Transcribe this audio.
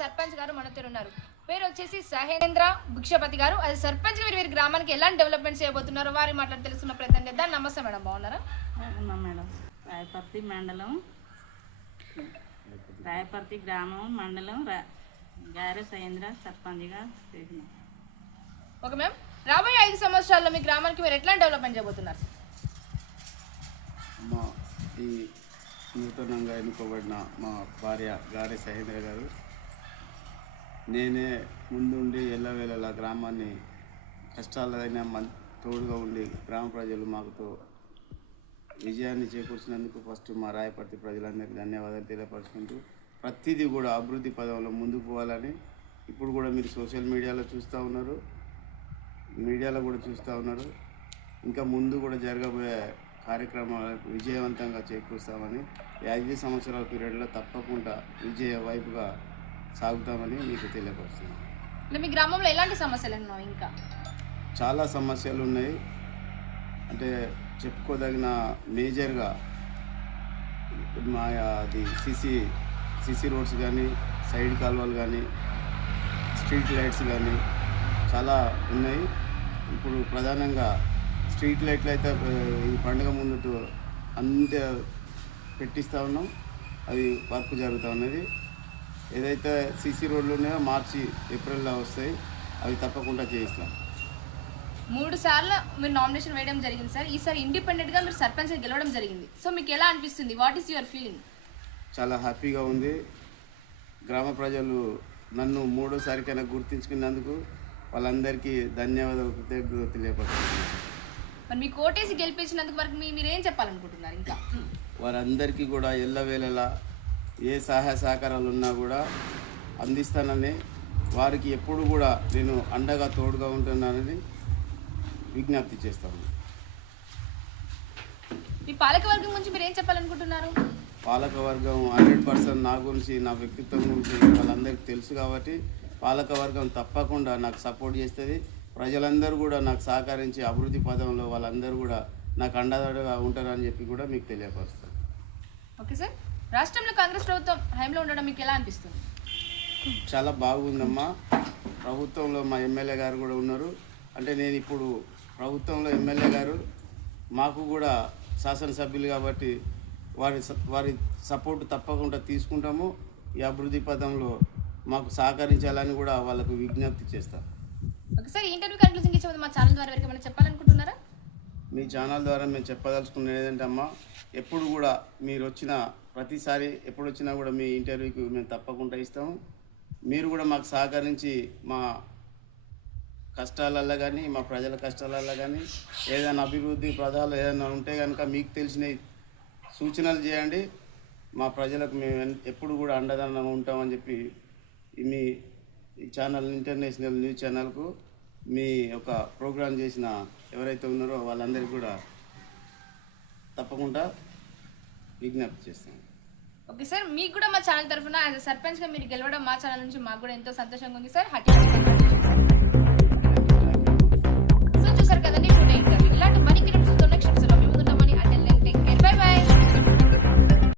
సర్పంచ్ గారు మనతో ఉన్నారు. పేరు వచ్చేసి సహేంద్ర భిక్షపతి గారు. అది సర్పంచ్ గారు వీరి గ్రామానికి ఎలాంటి డెవలప్మెంట్ చేయబోతున్నారో వారి మాట్లాడి తెలుసుకున్న ప్రయత్నం చేద్దాం. నమస్తే మేడం, బాగున్నారా? మేడం, రాయపర్తి మండలం, రాయపర్తి గ్రామం మండలం గారె సహేంద్ర సర్పంచ్గా చేసిన. ఓకే మ్యామ్, రాబోయే 5 సంవత్సరాల్లో మీ గ్రామానికి మీరు ఎట్లాంటి డెవలప్మెంట్ చేయబోతున్నారు? మా ఈ నూతనంగా ఎన్నుకోబడిన మా భార్య గారె సహేంద్ర గారు, నేనే ముందుండి ఎల్లవేళలా గ్రామాన్ని కష్టాలైన తోడుగా ఉండి గ్రామ ప్రజలు మాకుతో విజయాన్ని చేకూర్చినందుకు ఫస్ట్ మా రాయపర్తి ప్రజలందరికీ ధన్యవాదాలు తెలియపరుచుకుంటూ, ప్రతిదీ కూడా అభివృద్ధి పదంలో ముందుకు పోవాలని ఇప్పుడు కూడా మీరు సోషల్ మీడియాలో చూస్తూ ఉన్నారు, మీడియాలో కూడా చూస్తూ ఉన్నారు. ఇంకా ముందు కూడా జరగబోయే కార్యక్రమాలకు విజయవంతంగా చేకూరుస్తామని, 5 సంవత్సరాల పీరియడ్లో తప్పకుండా విజయ వైపుగా సాగుతామని మీకు తెలియపరుస్తున్నాను. మీ గ్రామంలో ఎలాంటి సమస్యలు ఉన్నాయి? ఇంకా చాలా సమస్యలు ఉన్నాయి. అంటే చెప్పుకోదగిన మేజర్గా మా అది సిసి రోడ్స్ కానీ, సైడ్ కాలువలు కానీ, స్ట్రీట్ లైట్స్ కానీ చాలా ఉన్నాయి. ఇప్పుడు ప్రధానంగా స్ట్రీట్ లైట్లు అయితే ఈ పండుగ ముందు అంత పెట్టిస్తూ ఉన్నాం, అది వర్క్ జరుగుతూ ఉన్నది. ఏదైతే సిసి రోడ్లు ఉన్నాయో మార్చి ఏప్రిల్లో వస్తాయి, అవి తప్పకుండా చేయిస్తాం. 3 సార్లు మీరు నామినేషన్ వేయడం జరిగింది సార్. ఈసారి ఇండిపెండెంట్గా మీరు సర్పంచ్గా గెలవడం జరిగింది. సో మీకు ఎలా అనిపిస్తుంది? What is your feeling? చాలా హ్యాపీగా ఉంది. గ్రామ ప్రజలు నన్ను 3వ సారికైనా గుర్తించుకున్నందుకు వాళ్ళందరికీ ధన్యవాదాలు, కృతజ్ఞతలు తెలియపరుస్తున్నాను. మరి మీకు ఓటేసి గెలిపించినందుకు వరకు మీరేం చెప్పాలనుకుంటున్నారు? ఇంకా వారందరికీ కూడా ఎల్లవేళలా ఏ సహాయ సహకారాలు ఉన్నా కూడా అందిస్తానని, వారికి ఎప్పుడు కూడా నేను అండగా తోడుగా ఉంటున్నానని విజ్ఞప్తి చేస్తాను. మీ పాలకవర్గం గురించి మీరు ఏం చెప్పాలనుకుంటున్నారు? పాలకవర్గం 100% నా గురించి, నా వ్యక్తిత్వం గురించి వాళ్ళందరికీ తెలుసు కాబట్టి పాలకవర్గం తప్పకుండా నాకు సపోర్ట్ చేస్తుంది. ప్రజలందరూ కూడా నాకు సహకరించి అభివృద్ధి పదంలో వాళ్ళందరూ కూడా నాకు అండగా ఉంటారని చెప్పి కూడా మీకు తెలియపరుస్తాను. ఓకే సార్, రాష్ట్రంలో కాంగ్రెస్ ప్రభుత్వం హయాంలో ఉండడం మీకు ఎలా అనిపిస్తుంది? చాలా బాగుందమ్మా. ప్రభుత్వంలో మా ఎమ్మెల్యే గారు కూడా ఉన్నారు. అంటే నేను ఇప్పుడు ప్రభుత్వంలో ఎమ్మెల్యే గారు మాకు కూడా శాసనసభ్యులు కాబట్టి వారి సపోర్ట్ తప్పకుండా తీసుకుంటాము. ఈ అభివృద్ధి పదంలో మాకు సహకరించాలని కూడా వాళ్ళకు విజ్ఞప్తి చేస్తాం. ఓకే సార్, ఇంటర్వ్యూ కన్క్లూజన్ ఇచ్చే ముందు మా ఛానల్ ద్వారా ఎవరికి ఏమైనా చెప్పాలనుకుంటున్నారా? మీ ఛానల్ ద్వారా మేము చెప్పదలుచుకున్నది ఏంటంటే అమ్మా, ఎప్పుడు కూడా మీరు వచ్చిన ప్రతిసారి ఎప్పుడు వచ్చినా కూడా మీ ఇంటర్వ్యూకి మేము తప్పకుండా ఇస్తాము. మీరు కూడా మాకు సహకరించి మా కష్టాలల్లో కానీ, మా ప్రజల కష్టాలల్లో కానీ, ఏదైనా అభివృద్ధి పదాలు ఏదైనా ఉంటే కనుక మీకు తెలిసిన సూచనలు చేయండి. మా ప్రజలకు మేము ఎప్పుడు కూడా అండదండంగా ఉంటామని చెప్పి మీ ఛానల్, ఇంటర్నేషనల్ న్యూస్ ఛానల్కు మీ యొక్క ప్రోగ్రాం చేసిన ఎవరైతే ఉన్నారో వాళ్ళందరికీ కూడా తప్పకుండా విజ్ఞప్తి చేస్తాం. ఓకే సార్, మీకు కూడా మా ఛానల్ తరఫున యాజ్ సర్పంచ్గా మీరు గెలవడం మా ఛానల్ నుంచి మాకు కూడా ఎంతో సంతోషంగా ఉంది సార్. హ్యాపీ